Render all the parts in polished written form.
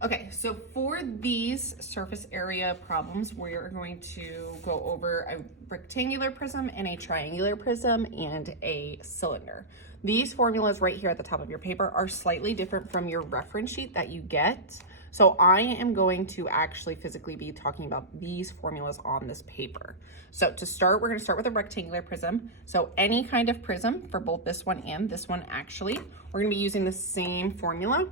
Okay, so for these surface area problems, we're going to go over a rectangular prism and a triangular prism and a cylinder. These formulas right here at the top of your paper are slightly different from your reference sheet that you get. So I am going to actually physically be talking about these formulas on this paper. So to start, we're going to start with a rectangular prism. So any kind of prism for both this one and this one, actually, we're going to be using the same formula,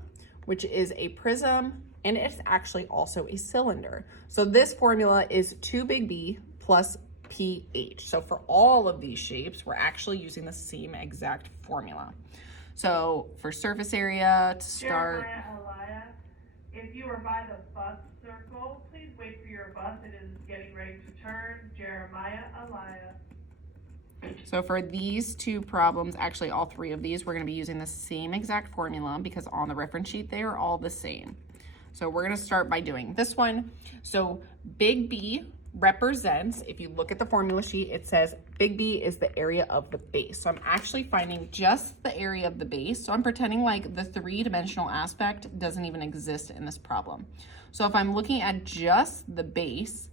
which is a prism, and it's actually also a cylinder. So this formula is 2 big B plus pH. So for all of these shapes, we're actually using the same exact formula. So for surface area, to start. Jeremiah, if you are by the bus circle, please wait for your bus. It is getting ready to turn. Jeremiah, So for these two problems, actually all three of these, we're going to be using the same exact formula because on the reference sheet, they are all the same. So we're going to start by doing this one. So big B represents, if you look at the formula sheet, it says big B is the area of the base. So I'm actually finding just the area of the base. So I'm pretending like the three-dimensional aspect doesn't even exist in this problem. So if I'm looking at just the base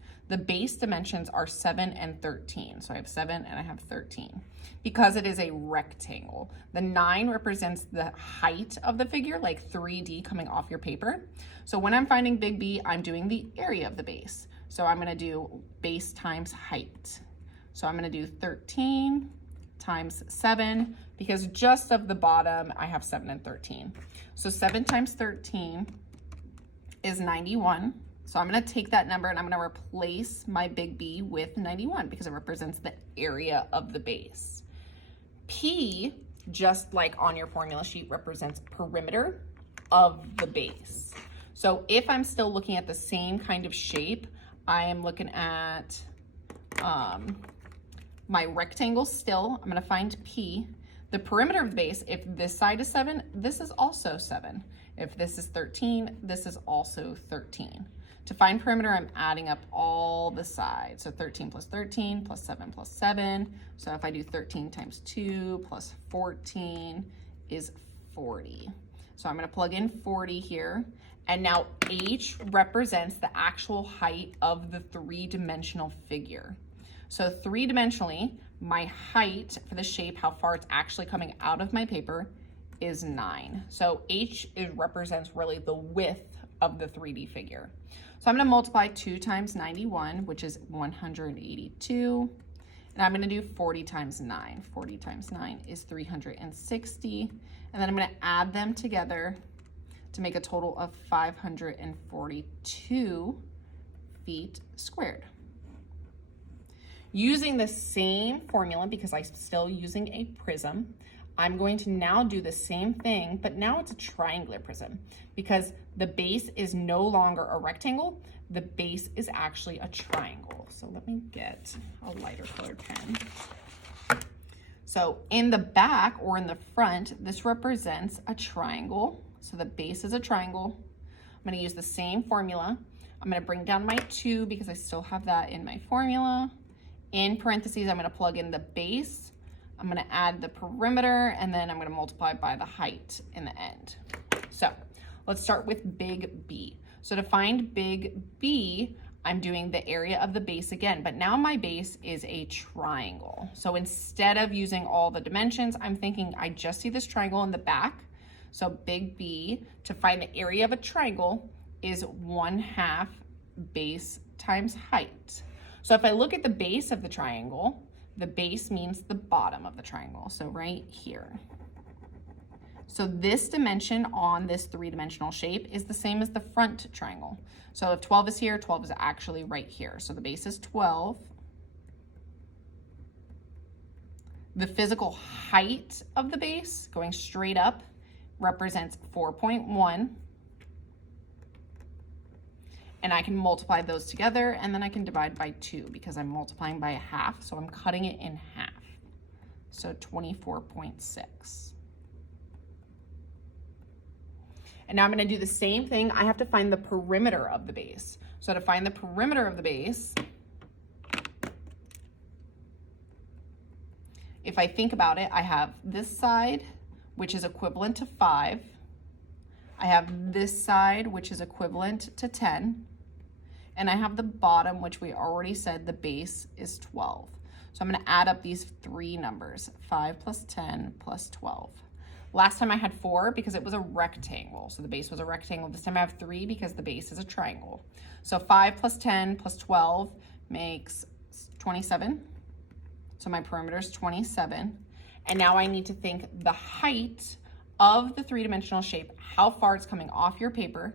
dimensions are 7 and 13. So I have 7 and I have 13. Because it is a rectangle, the 9 represents the height of the figure, like 3D coming off your paper. So when I'm finding big B, I'm doing the area of the base. So I'm gonna do base times height. So I'm gonna do 13 times 7, because just of the bottom, I have 7 and 13. So 7 times 13 is 91. So I'm going to take that number and I'm going to replace my big B with 91 because it represents the area of the base. P, just like on your formula sheet, represents perimeter of the base. So if I'm still looking at the same kind of shape, I am looking at my rectangle still. I'm going to find P. The perimeter of the base, if this side is 7, this is also 7. If this is 13, this is also 13. To find perimeter, I'm adding up all the sides. So 13 plus 13 plus 7 plus 7. So if I do 13 times 2 plus 14 is 40. So I'm going to plug in 40 here. And now H represents the actual height of the three-dimensional figure. So three-dimensionally, my height for the shape, how far it's actually coming out of my paper, is 9. So H represents really the width of the 3D figure. So I'm going to multiply 2 times 91, which is 182. And I'm going to do 40 times 9. 40 times 9 is 360. And then I'm going to add them together to make a total of 542 feet squared. Using the same formula, because I'm still using a prism, I'm going to now do the same thing, but now it's a triangular prism because the base is no longer a rectangle. The base is actually a triangle. So let me get a lighter colored pen. So in the back or in the front, this represents a triangle. So the base is a triangle. I'm going to use the same formula. I'm going to bring down my 2 because I still have that in my formula. In parentheses, I'm going to plug in the base. I'm going to add the perimeter, and then I'm going to multiply by the height in the end. So let's start with big B. So to find big B, I'm doing the area of the base again, but now my base is a triangle. So instead of using all the dimensions, I'm thinking I just see this triangle in the back. So big B, to find the area of a triangle, is 1/2 base times height. So if I look at the base of the triangle, the base means the bottom of the triangle, so right here. So this dimension on this three-dimensional shape is the same as the front triangle. So if 12 is here, 12 is actually right here. So the base is 12. The physical height of the base, going straight up, represents 4.1. And I can multiply those together, and then I can divide by 2 because I'm multiplying by 1/2, so I'm cutting it in half. So 24.6. And now I'm going to do the same thing. I have to find the perimeter of the base. So to find the perimeter of the base, if I think about it, I have this side, which is equivalent to 5. I have this side, which is equivalent to 10, and I have the bottom, which we already said the base is 12. So I'm gonna add up these three numbers, 5 plus 10 plus 12. Last time I had 4 because it was a rectangle, so the base was a rectangle. This time I have 3 because the base is a triangle. So 5 plus 10 plus 12 makes 27. So my perimeter is 27. And now I need to think the height of the three-dimensional shape, how far it's coming off your paper,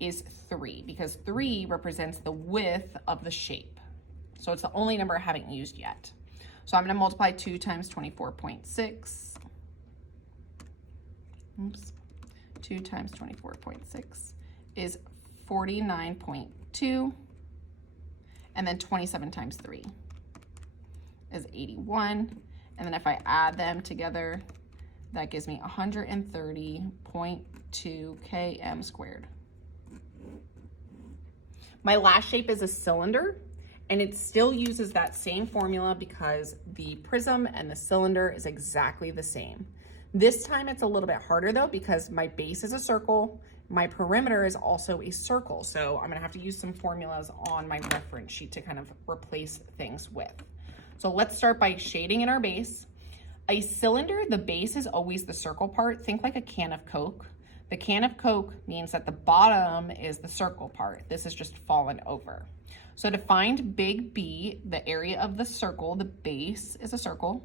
is 3, because 3 represents the width of the shape. So it's the only number I haven't used yet. So I'm gonna multiply 2 times 24.6. Oops. 2 times 24.6 is 49.2. And then 27 times 3 is 81. And then if I add them together, that gives me 130.2 km squared. My last shape is a cylinder, and it still uses that same formula because the prism and the cylinder is exactly the same. This time it's a little bit harder though, because my base is a circle, my perimeter is also a circle. So I'm gonna have to use some formulas on my reference sheet to kind of replace things with. So let's start by shading in our base. A cylinder, the base is always the circle part. Think like a can of Coke. The can of Coke means that the bottom is the circle part. This is just fallen over. So to find big B, the area of the circle, the base is a circle.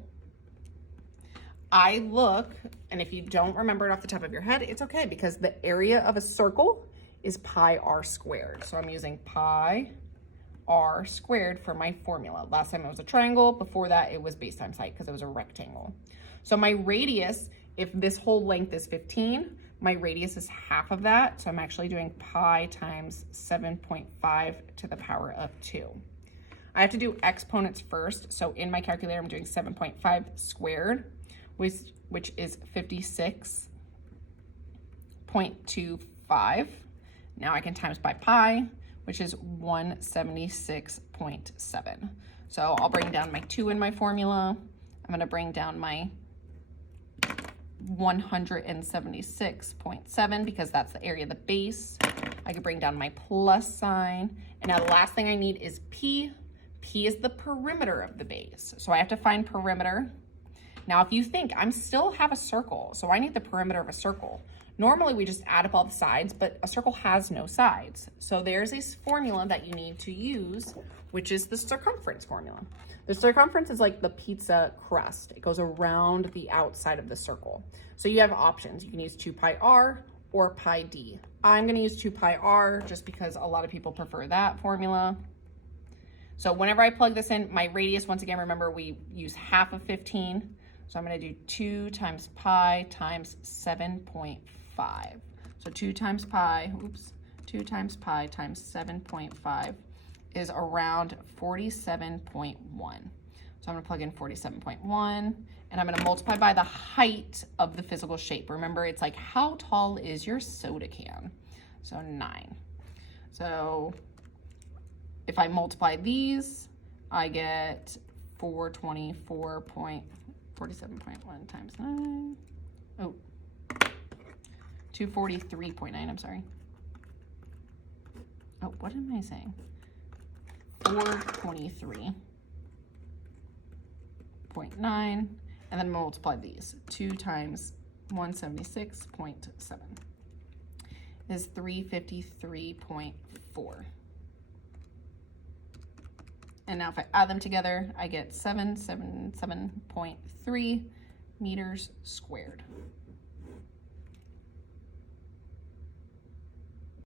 I look, and if you don't remember it off the top of your head, it's okay, because the area of a circle is pi r squared. So I'm using pi r squared for my formula. Last time it was a triangle. Before that, it was base times height because it was a rectangle. So my radius, if this whole length is 15, my radius is half of that. So I'm actually doing pi times 7.5 to the power of 2. I have to do exponents first. So in my calculator, I'm doing 7.5 squared, which is 56.25. Now I can times by pi, which is 176.7. So I'll bring down my 2 in my formula. I'm gonna bring down my 176.7 because that's the area of the base. I could bring down my plus sign. And now the last thing I need is P. P is the perimeter of the base. So I have to find perimeter. Now, if you think I still have a circle, so I need the perimeter of a circle. Normally we just add up all the sides, but a circle has no sides. So there's a formula that you need to use, which is the circumference formula. The circumference is like the pizza crust. It goes around the outside of the circle. So you have options. You can use 2 pi r or pi d. I'm gonna use 2 pi r just because a lot of people prefer that formula. So whenever I plug this in, my radius, once again, remember we use half of 15. So I'm gonna do 2 times pi times 7.5. So 2 times pi, 2 times pi times 7.5 is around 47.1. So I'm gonna plug in 47.1, and I'm gonna multiply by the height of the physical shape. Remember, it's like, how tall is your soda can? So 9. So if I multiply these, I get 424.47.1 times 9. Oh, 243.9, I'm sorry. Oh, what am I saying? 423.9, and then multiply these. 2 times 176.7 is 353.4. And now if I add them together, I get 777.3 meters squared.